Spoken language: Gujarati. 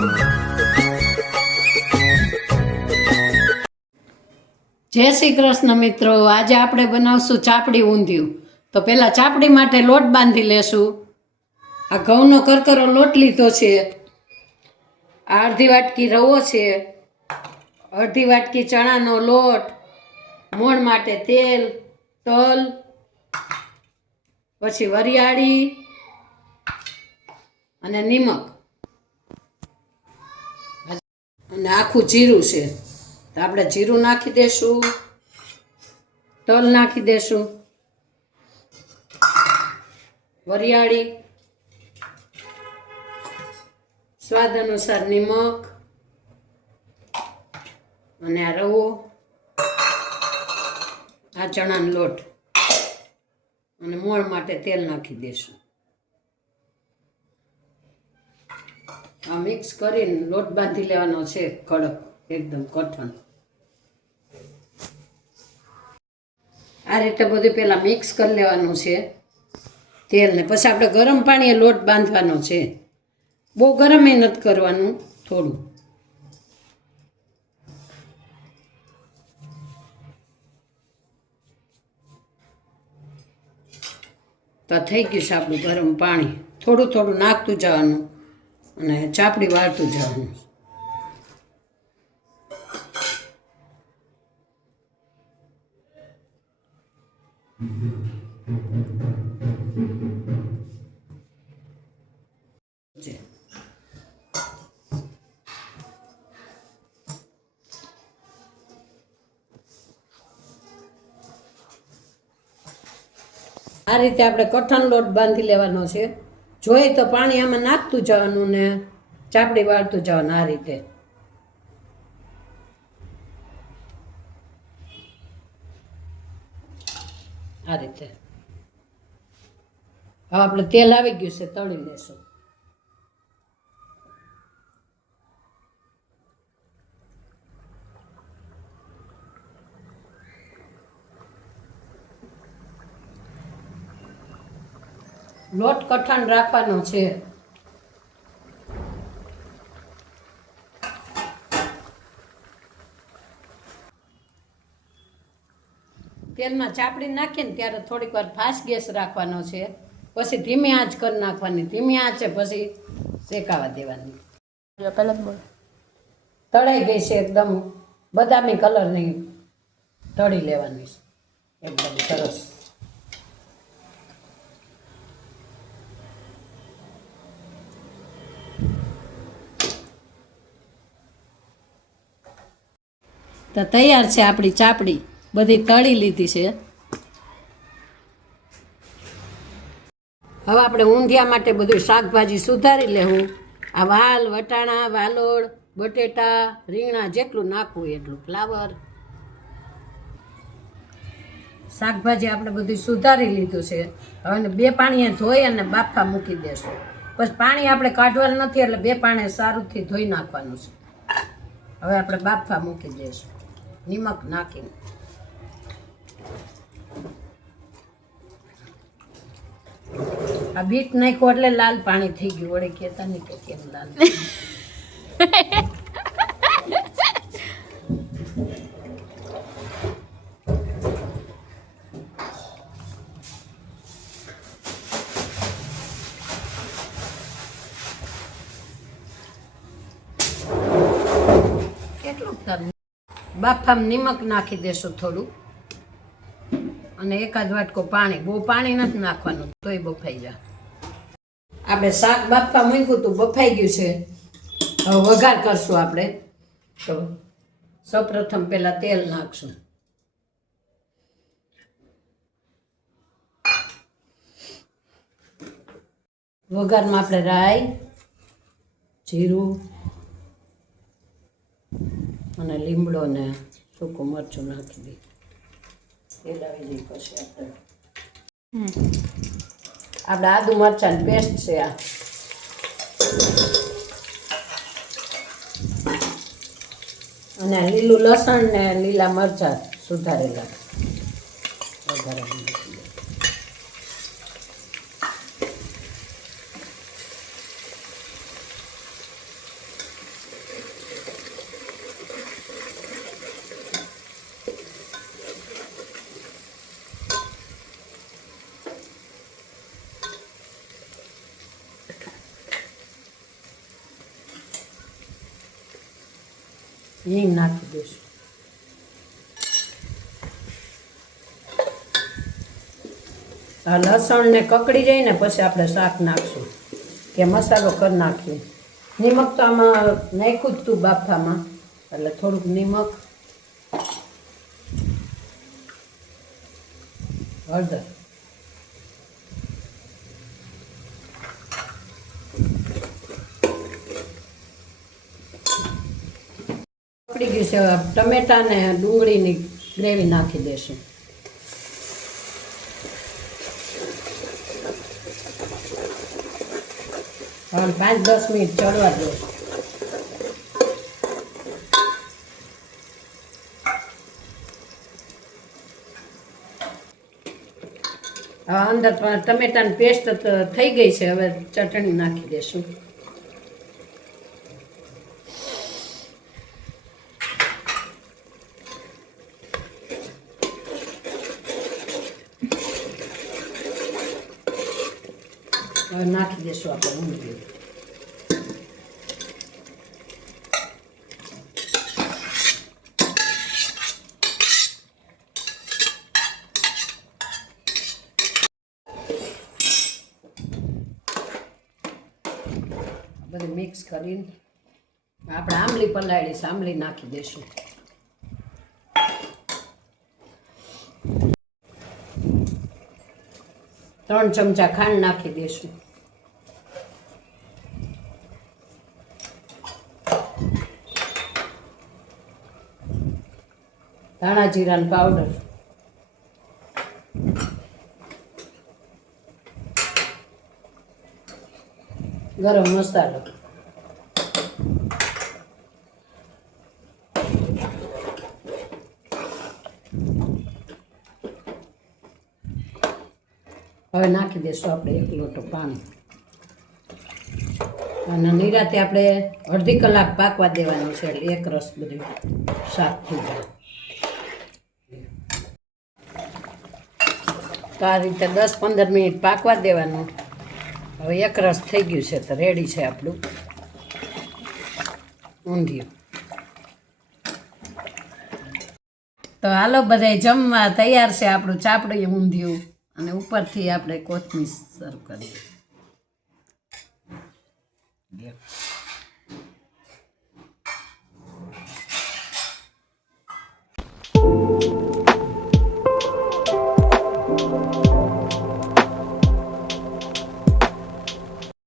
જય શ્રી કૃષ્ણ મિત્રો, આજે આપણે બનાવશું ચાપડી ઊંધિયું. તો પહેલાં ચાપડી માટે લોટ બાંધી લેશું. આ ઘઉંનો કરકરો લોટ લીધો છે. અડધી વાટકી રવો છે. અડધી વાટકી ચણાનો લોટ. મોણ માટે તેલ, તલ, પછી વરિયાળી અને નિમક. અને આખું જીરું છે. તો આપણે જીરું નાખી દેશું. તલ નાખી દેશું. વરિયાળી. સ્વાદ અનુસાર નિમક. અને આ રવો. આ ચણાનો લોટ. અને મોણ માટે તેલ નાખી દેશું. આ મિક્સ કરીને લોટ બાંધી લેવાનો છે, કડક, એકદમ કઠણ. આ રીતે બધું પહેલાં મિક્સ કરી લેવાનું છે. તેલ ને પછી આપણે ગરમ પાણીએ લોટ બાંધવાનો છે. બહુ ગરમ નથી કરવાનું, થોડું. તો થઈ ગયું છે આપણું ગરમ પાણી. થોડું થોડું નાખતું જવાનું. અને ચાપડી વાળતું જવાનું આ રીતે આપણે કઠણ લોટ બાંધી લેવાનો છે. જોઈએ તો પાણી આમાં નાખતું જવાનું ને ચાપડી વાળતું જવાનું આ રીતે. આ રીતે. હવે આપણે તેલ આવી ગયું છે તળી લેશું લોટ કઠણ રાખવાનો છે. તેલમાં ચાપડી નાખીને ત્યારે થોડીક વાર ફાસ્ટ ગેસ રાખવાનો છે. પછી ધીમી આંચ કરી નાખવાની ધીમી આંચે પછી શેકાવા દેવાની. તળાઈ ગઈ છે એકદમ બદામી કલરની તળી લેવાની છે. એકદમ સરસ. તો તૈયાર છે આપણી ચાપડી. બધી તળી લીધી છે. હવે આપણે ઊંધિયા માટે બધું શાકભાજી સુધારી લેવું. આ વાલ, વટાણા, વાલોળ, બટેટા, રીંગણા જેટલું નાખવું એટલું. ફ્લાવર. શાકભાજી આપણે બધું સુધારી લીધું છે. હવે બે પાણીએ ધોઈ અને બાફા મૂકી દેશું. પછી પાણી આપણે કાઢવાનું નથી એટલે બે પાણી સારુંથી ધોઈ નાખવાનું છે. હવે આપણે બાફા મૂકી દઈશું નિમક નાખીને આ બીટ નાખ્યું એટલે લાલ પાણી થઈ ગયું. વળી કહેતા નહીં કે કેમ લાલ. બાફામાં નિમક નાખી દેશું થોડું. અને એકાદ વાટકો પાણી. બહુ પાણી નથી નાખવાનું, તોય બફાઈ જાય આપણે શાક બાફા મૂક્યું હતું, બફાઈ ગયું છે. હવે વઘાર કરશું આપણે. તો સૌપ્રથમ પહેલાં તેલ નાખશું. વઘારમાં આપણે રાઈ, જીરું અને લીમડો ને સૂકું મરચું નાખી દઈ તેલ દઈ પછી આપણે. આપણે આદુ મરચાંની પેસ્ટ છે આ. અને લીલું લસણ ને લીલા મરચાં સુધારેલા. વઘારેલા. હિંગ નાખી દઈશું આ લસણને કકડી જાય ને પછી આપણે શાક નાખશું. કે મસાલો કરી નાખીએ. નિમક તો આમાં નાખ્યું જ તું બાફામાં. એટલે થોડુંક નિમક. હળદર. પકડી છે, ટમેટા ને ડુંગળીની ગ્રેવી નાખી દેશું. હવે પાંચ દસ મિનિટ ચડવા દો. અંદર ટમેટાની પેસ્ટ થઈ ગઈ છે, હવે ચટણી નાખી દેશું. હવે નાખી દેશું આપણે ઊંધિયું બધું મિક્સ કરીને આપણે આંબલી પલાળીશ આંબલી નાખી દઈશું ત્રણ ચમચા ખાંડ નાખી દઈશું ધાણા જીરાનો પાવડર ગરમ મસાલો. હવે નાખી દઈશું આપણે એક લોટો પાણી. અને નિરાતે આપણે અડધી કલાક પાકવા દેવાનું છે એટલે એક રસ બધું શાક થઈ જાય. તો આ રીતે દસ પંદર મિનિટ પાકવા દેવાનું. હવે એક રસ થઈ ગયું છે તો રેડી છે આપણું. ઊંધિયું. તો હાલો બધાય જમવા તૈયાર છે આપણું ચાપડું ઊંધિયું. અને ઉપરથી આપણે કોથમીર સર્વ કરીએ.